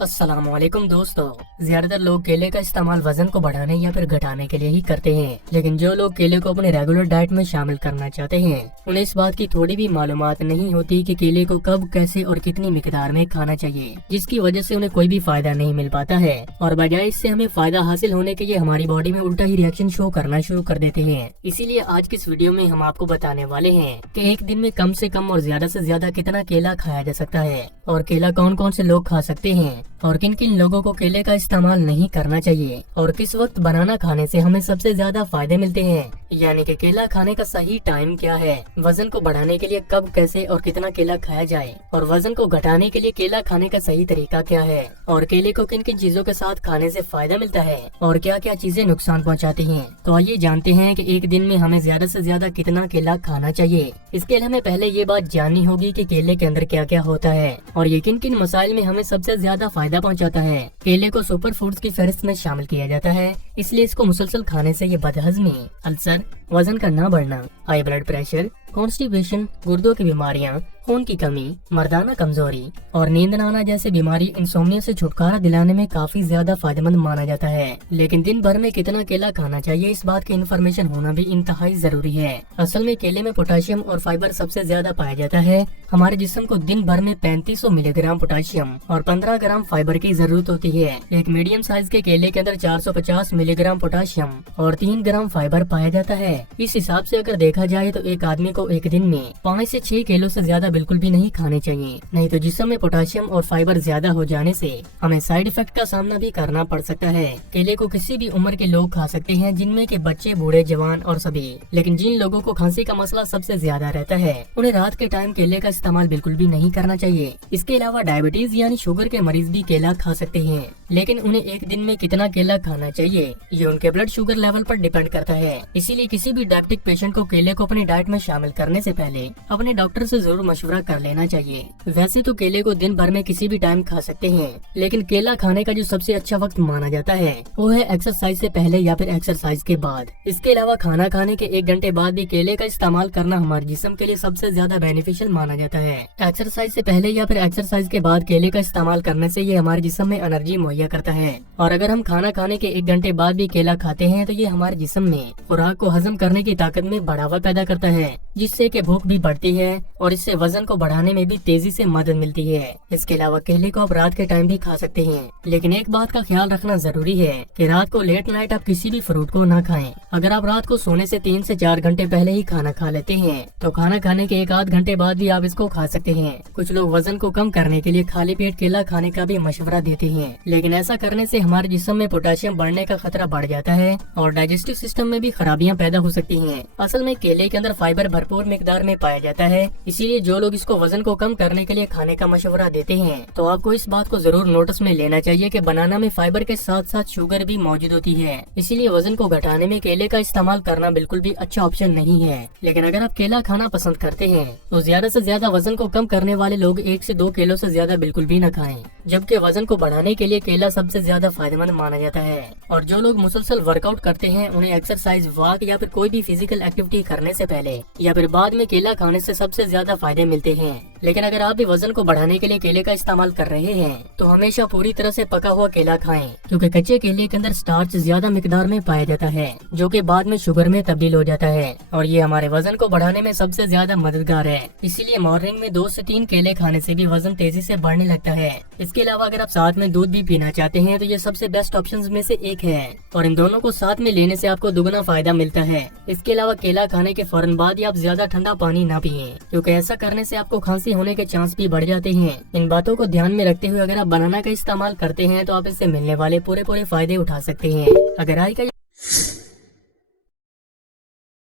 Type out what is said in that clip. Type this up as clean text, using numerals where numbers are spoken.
अस्सलाम वालेकुम दोस्तों। ज्यादातर लोग केले का इस्तेमाल वजन को बढ़ाने या फिर घटाने के लिए ही करते हैं, लेकिन जो लोग केले को अपने रेगुलर डाइट में शामिल करना चाहते हैं उन्हें इस बात की थोड़ी भी मालूमात नहीं होती कि केले को कब, कैसे और कितनी मिकदार में खाना चाहिए, जिसकी वजह से उन्हें कोई भी फायदा नहीं मिल पाता है और बजाय इससे हमें फायदा हासिल होने के लिए हमारी बॉडी में उल्टा ही रिएक्शन शो करना शुरू कर देते हैं। इसीलिए आज की इस वीडियो में हम आपको बताने वाले हैं कि एक दिन में कम से कम और ज्यादा से ज्यादा कितना केला खाया जा सकता है और केला कौन कौन से लोग खा सकते हैं और किन किन लोगों को केले का इस्तेमाल नहीं करना चाहिए और किस वक्त बनाना खाने से हमें सबसे ज्यादा फायदे मिलते हैं, यानी कि केला खाने का सही टाइम क्या है, वजन को बढ़ाने के लिए कब, कैसे और कितना केला खाया जाए और वजन को घटाने के लिए केला खाने का सही तरीका क्या है और केले को किन किन चीजों के साथ खाने से फायदा मिलता है और क्या क्या चीजें नुकसान पहुंचाती हैं। तो आइए जानते हैं कि एक दिन में हमें ज्यादा से ज्यादा कितना केला खाना चाहिए। इसके लिए हमें पहले ये बात जाननी होगी कि केले के अंदर क्या क्या होता है और ये किन किन मसाइल में हमें सबसे ज्यादा फायदा पहुंचाता है। केले को सुपर फूड्स की फहरिस्त में शामिल किया जाता है, इसलिए इसको मुसलसल खाने से ये बदहजमी, अल्सर, वजन का न बढ़ना, हाई ब्लड प्रेशर, कॉन्स्टिपेशन, गुर्दों की बीमारियां, खून की कमी, मर्दाना कमजोरी और नींद न आना जैसी बीमारी, इंसोम्निया से छुटकारा दिलाने में काफी ज्यादा फायदेमंद माना जाता है। लेकिन दिन भर में कितना केला खाना चाहिए, इस बात की इन्फॉर्मेशन होना भी इंतहाई जरूरी है। असल में केले में पोटेशियम और फाइबर सबसे ज्यादा पाया जाता है। हमारे जिस्म को दिन भर में 3500 मिलीग्राम पोटेशियम और 15 ग्राम फाइबर की जरूरत होती है। एक मीडियम साइज के केले के अंदर 450 मिलीग्राम पोटेशियम और 3 ग्राम फाइबर पाया जाता है। इस हिसाब से अगर देखा जाए तो एक आदमी को एक दिन में 5 से 6 किलो से ज्यादा बिल्कुल भी नहीं खाने चाहिए, नहीं तो जिस्म में पोटेशियम और फाइबर ज्यादा हो जाने से हमें साइड इफेक्ट का सामना भी करना पड़ सकता है। केले को किसी भी उम्र के लोग खा सकते हैं, जिनमें के बच्चे, बूढ़े, जवान और सभी। लेकिन जिन लोगों को खांसी का मसला सबसे ज्यादा रहता है उन्हें रात के टाइम केले का इस्तेमाल बिल्कुल भी नहीं करना चाहिए। इसके अलावा डायबिटीज यानी शुगर के मरीज भी केला खा सकते हैं, लेकिन उन्हें एक दिन में कितना केला खाना चाहिए ये उनके ब्लड शुगर लेवल पर डिपेंड करता है। इसीलिए किसी भी डायबिटिक पेशेंट को केले को अपनी डाइट में शामिल करने से पहले अपने डॉक्टर से जरूर मशवरा कर लेना चाहिए। वैसे तो केले को दिन भर में किसी भी टाइम खा सकते हैं, लेकिन केला खाने का जो सबसे अच्छा वक्त माना जाता है वो है एक्सरसाइज से पहले या फिर एक्सरसाइज के बाद। इसके अलावा खाना खाने के 1 घंटे बाद भी केले का इस्तेमाल करना हमारे जिस्म के लिए सबसे ज्यादा बेनिफिशियल माना जाता है। एक्सरसाइज से पहले या फिर एक्सरसाइज के बाद केले का इस्तेमाल करने से ये हमारे जिस्म में एनर्जी मुहैया करता है और अगर हम खाना खाने के 1 घंटे बाद भी केला खाते हैं तो ये हमारे जिस्म में खुराक को हजम करने की ताकत में बढ़ावा पैदा करता है, जिससे कि भूख भी बढ़ती है और इससे वजन को बढ़ाने में भी तेजी से मदद मिलती है। इसके अलावा केले को आप रात के टाइम भी खा सकते हैं, लेकिन एक बात का ख्याल रखना जरूरी है कि रात को लेट नाइट आप किसी भी फ्रूट को ना खाएं। अगर आप रात को सोने से 3 से 4 घंटे पहले ही खाना खा लेते हैं तो खाना खाने के 1 आध घंटे बाद भी आप इसको खा सकते हैं। कुछ लोग वजन को कम करने के लिए खाली पेट केला खाने का भी मशवरा देते हैं, लेकिन ऐसा करने से हमारे जिस्म में पोटेशियम बढ़ने का खतरा बढ़ जाता है और डाइजेस्टिव सिस्टम में भी खराबियां पैदा हो सकती हैं। असल में केले के अंदर फाइबर भरपूर मिकदार में पाया जाता है, इसीलिए जो लोग इसको वजन को कम करने के लिए खाने का मशवरा देते हैं तो आपको इस बात को जरूर नोटिस में लेना चाहिए कि बनाना में फाइबर के साथ साथ शुगर भी मौजूद होती है। इसीलिए वजन को घटाने में केले का इस्तेमाल करना बिल्कुल भी अच्छा ऑप्शन नहीं है। लेकिन अगर आप केला खाना पसंद करते हैं तो ज्यादा से ज्यादा वजन को कम करने वाले लोग 1 से 2 किलो से ज्यादा बिल्कुल भी न खाएं, जबकि वजन को बढ़ाने के लिए केला सबसे ज्यादा फायदेमंद माना जाता है। और जो लोग मुसलसल वर्कआउट करते हैं उन्हें एक्सरसाइज, वॉक या फिर कोई भी फिजिकल एक्टिविटी करने से पहले या फिर बाद में केला खाने से सबसे ज्यादा फायदे मिलते हैं। लेकिन अगर आप भी वजन को बढ़ाने के लिए केले का इस्तेमाल कर रहे हैं तो हमेशा पूरी तरह से पका हुआ केला खाएं, क्योंकि कच्चे केले के अंदर स्टार्च ज्यादा मिकदार में पाया जाता है, जो कि बाद में शुगर में तब्दील हो जाता है और ये हमारे वजन को बढ़ाने में सबसे ज्यादा मददगार है। इसीलिए मॉर्निंग में 2 से 3 केले खाने से भी वजन तेजी से बढ़ने लगता है। इसके अलावा अगर आप साथ में दूध भी पीना चाहते हैं तो ये सबसे बेस्ट ऑप्शंस में से एक है और इन दोनों को साथ में लेने से आपको दुगना फायदा मिलता है। इसके अलावा केला खाने के फौरन बाद ही आप ज्यादा ठंडा पानी ना पिएं, क्योंकि ऐसा करने से आपको खांसी होने के चांस भी बढ़ जाते हैं। इन बातों को ध्यान में रखते हुए अगर आप बनाना का इस्तेमाल करते हैं तो आप इससे मिलने वाले पूरे फायदे उठा सकते हैं। अगर आज का